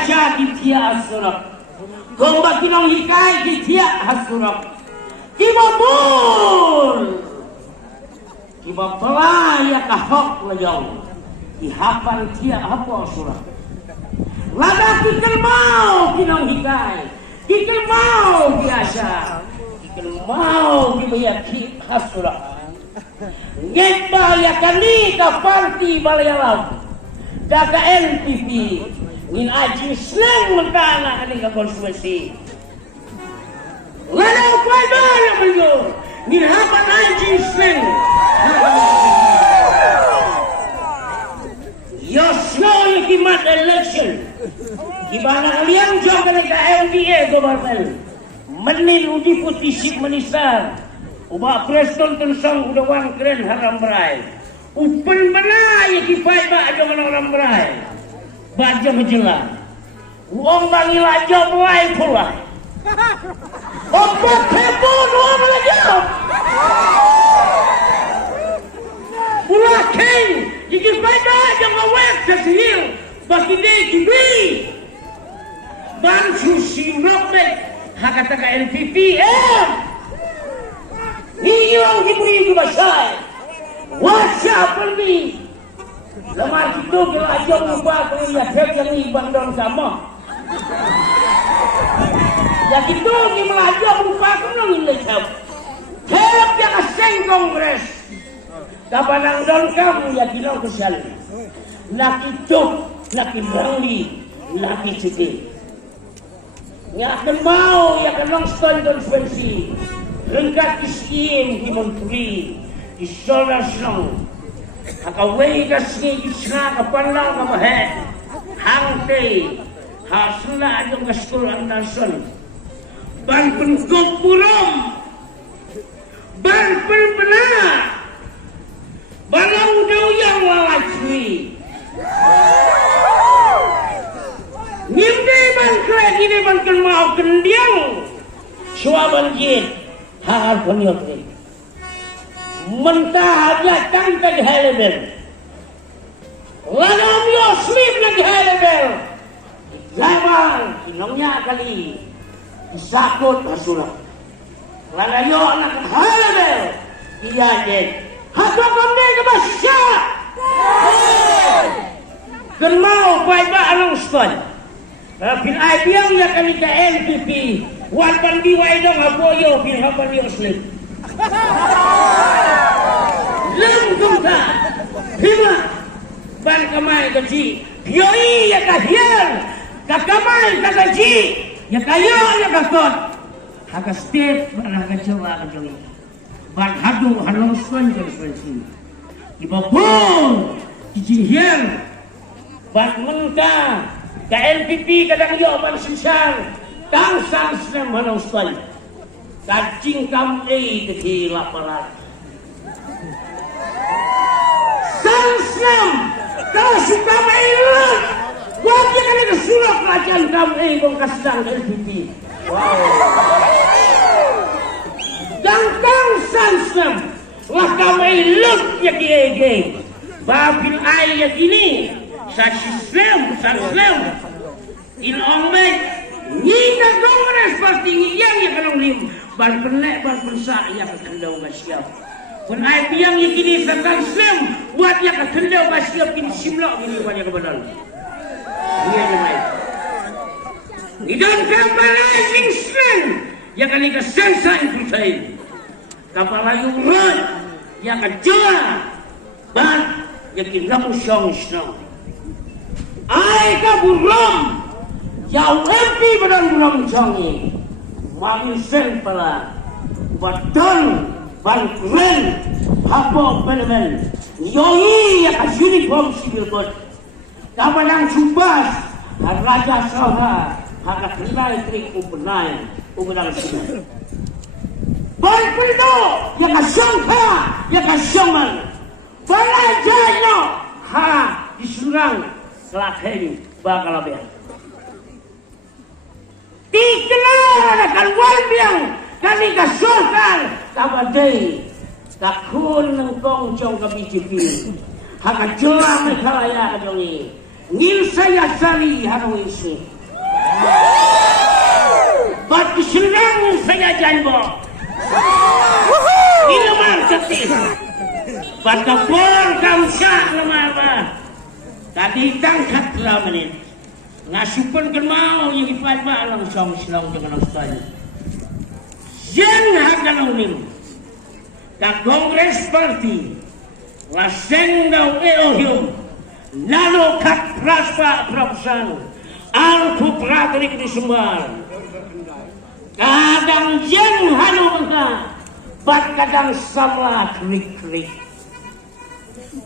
biasa ditia asurak. Kung bakinong hikay ditia asurak. Kibabul. Kibabelaya kahok lejong. Ihapan tia apa asurak. Lada kikil mau kinong hikay. Kikil mau biasa. Kikil mau dibayaki asurak. Ngeba ya kani ka parti balayalam. Daga NPP ngin aji slang magkana ani ka konstituensi. Lalaw pa ba ya beliau ngin hapan aji slang. Yosyo ikimat election. Ibana kalian jom ka LDA government. Menil uji putisik menisar. Uba preston tensang udah wang keren haram berai. Upen berai kifai ba aja mana haram berai. Baca menjelang. Uang bangil aja berai pula. Obat heboh uang aja. Pula keng. Kifai ba aja ngawet sesihil. Bagi dia kibi. Bang susi robek. Hakataka NPP Iyong hibri basay. Whatsapp permi. Lamar kita kira aja lupa kau ya kerja ni bandang sama. Ya kita ni aja lupa kau nang ini cab. Kerja kaseng kongres. Kapanang don kamu ya kira kesal. Nak itu, nak bangli, nak cuti. Ya kan mau ya kan langsung konferensi. Lengkap iskin di menteri, di solasong, akawai kasih isna kapandang kamahe, hangte, hasna adong kastul andason, ban penkop burom, ban penbenar, balang daw yang lalajwi. Ngimde ban krek ini ban mau kendiang, suaban jin. Hal peniok ni, mentah dia tangkap helebel, lalu dia slip lagi helebel, zaman kinongnya kali, disakut hasulah, lalu dia nak helebel, dia dek, hatu kami kebasya, kenal baik alung stone, pin ayam ya kali ke NPP. Wan pandi wa idong aboyo bin hapan yo slip. Lengkung ta. Hima ban kamay gaji. Yoi ya kahiyan. Kakamay kagaji. Ya kayo ya kakot. Haka step ban kagajawa kajoy. Ban hadu halong swan konferensi. Ibabong kijihiyan. Ban munta. Ka NPP kadang yo ban sinsang. Kang sansem manau sekali, kacing kam keti laparan. Sansem, kau suka main, wajib kali kesulap kerajaan kam bong kasang LPP. Wow. Dan kang sansem, lah kamai lut ya kiege, babil ay ya gini, sansem, in ongmek. Nina kongres pasti yang ya kalau lim ban penek ban pensa ya kendau masyaf pun ai biang ya kini sakal sem buat ya kendau masyaf kini simla ini banyak kebenar dia je mai idon kampalai sing sem ya kali ke sensa itu sai kampalai urut ya kejoa ban ya kini kamu syong ai kaburom Jauh MP badan buram jangi, mami sen pala, badan ban keren, habo pelemen, yoi ya kas uniform civil code, kapanang subas, raja saha, haka kenai trik ubenai, ubenang sini. Ban peldo, ya kas sangka, ya kas saman, balajanya, ha diserang kelakhen bakal lebih. Dikenal akan walbiang kami kasulkan kabadai kakun nengkong jong kabijiki haka jelam kalaya jongi ngil saya sari harus isi. Bat kesenang saya janbo. Ini lemah ketik. Bat kapor kamsa lemah. Tadi tangkat 3 menit. Ngasupan kan mau yang ifad malang song silang dengan Australia. Jen hakan unim. Ka Kongres Parti. Laseng daw eohyo. Nalo kat praspa prapsan. Alpu pratrik di Sumbar. Kadang jen hanu engka. Bat kadang samla krik-krik.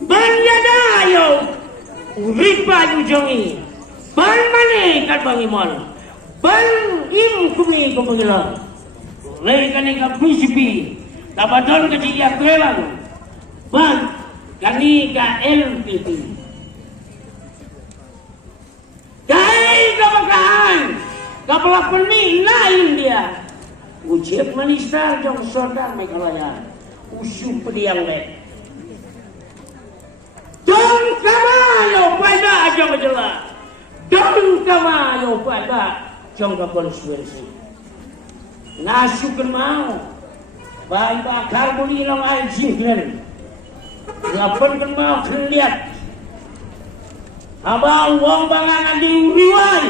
Banyadayo. Ripa yujongi. Ban mane kat bangimol. Ban im kumi kumangilang. Lay kani ka PCP. Tabadon ka diya kwelang. Ban kani ka LPP. Kay kabakaan. Kapalapan mi na India. Ujib manistar jong sodang may kalayan. Usyong pediang le. Don kamayo pada jong jelas. Don kamayo pada jong konspirasi. Nasukan mau. Baik bakar buli lang ay jinglen. Lapan kan mau keliat. Abang wong bangan di uriwan.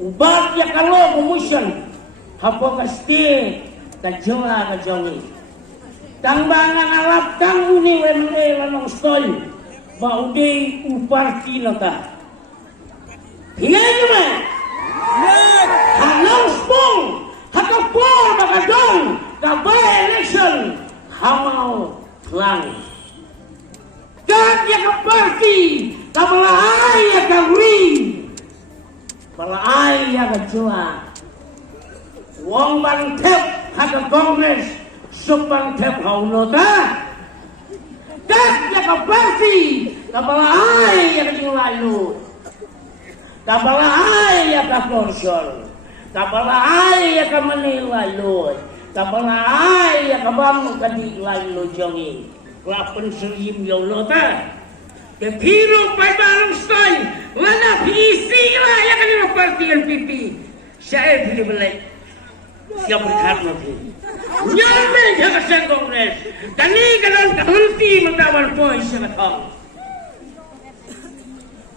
Ubat ya kalau kumusyan. Hapo kasti kajunga kajongi. Tangbangan alap tang uni wemle lanong stol. Maudei uparti nata. Hinay naman. Hanong spong. Hakapor makadong. Kabay election. Hamaw lang. Kaya ka party. Kabalaay ya ka ring. Balaay ya ka jua. Wong bang tep haka Kongres. Supang tep haunota. Kaya ka party. Kabalaay ya ka julayo. Kabalaay ya ka Porsol. Kabalaay ya ka Manila Lord. Kabalaay ya ka bang kadiglay lo jongi. Lapan serim yaw lota. Kepiro pa barang stoy. Wala PC lah ya kan yung party LPP. Siya ay pinibalik. Siya berkat na po. Nyamay siya ka sa Kongres. Kani kanan kahunti magdawal po siya na tong.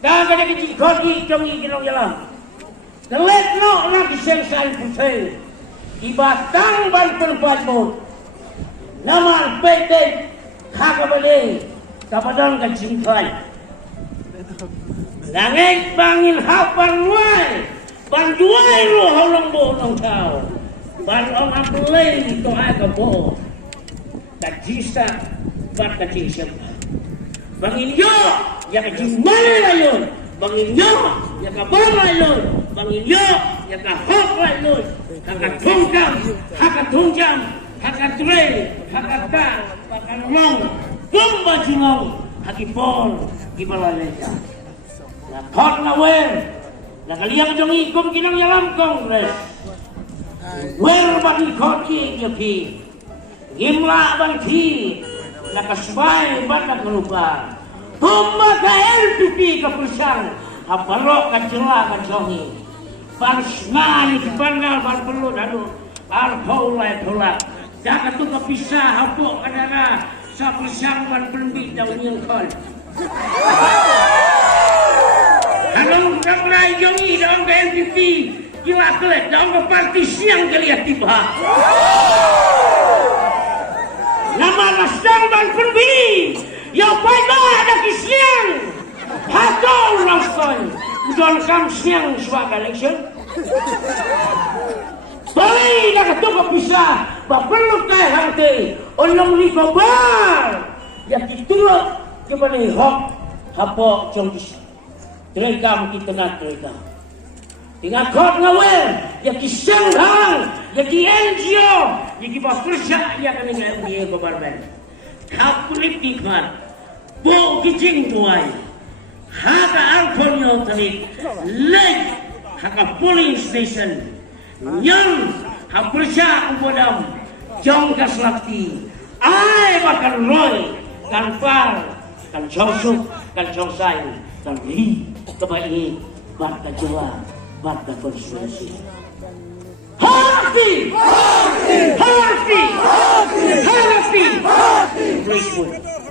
Kagana kajikot ikong ikinong yalang. Kalet no lagi siyang sa impusay. Ibatang bantuan mo. Naman pwede kakabali kapadang kajingkay. Langit bangin hapang luay. Banduay ro halong bo ng tao. Banong apulay ito ay kabo. Kajisa bat kajisa. Banginyo ya kajimali layon. Banginyo ya kabama layon. Banginyo ya kahok layon. Hakatungkam, hakatungjam, hakatray, hakata, pakanlong, kumbajulong, hakipol, kibalaleja. Nakot na wer, nakaliyang jong ikom kinang yalam Kongres. Wer bagi koti yoki, gimla bangki, nakasbay batak lupa. Humma ka LPP kapusang, hapalo kacela kajongi. Pansman ibangal ban perlu dadu arhaulai pula jangan tu kepisah hapuk kadana sa pesang ban perbi daun yang kol hanong kamrai jongi daun ke LPP gila kelet daun ke parti siang kelihat tiba nama nasdam ban perbi ya pada ada kisiang hatau langsung Udol kam siang suaka election. Bali nakatukap bisa. Bapelot kay hante. Olong liko bar. Yang ditulog. Kembali hok. Hapo contis. Terekam kita nak terekam. Tinggal kot ngawel. Yang kisang hang. Yang ki NGO. Yang ki bapersa. Yang kami ngayon ko barben. Kapulit tikman. Bo kijing tuay. Haka Antonio tadi leg haka polling station yang hampirnya ubodam jongkas lakti ai bakal roy kan far kan jongsuk kan jongsai Tapi kebaik Barta Jawa, Barta Konspirasi. Hati! Hati! Hati! Hati! Hati! Please,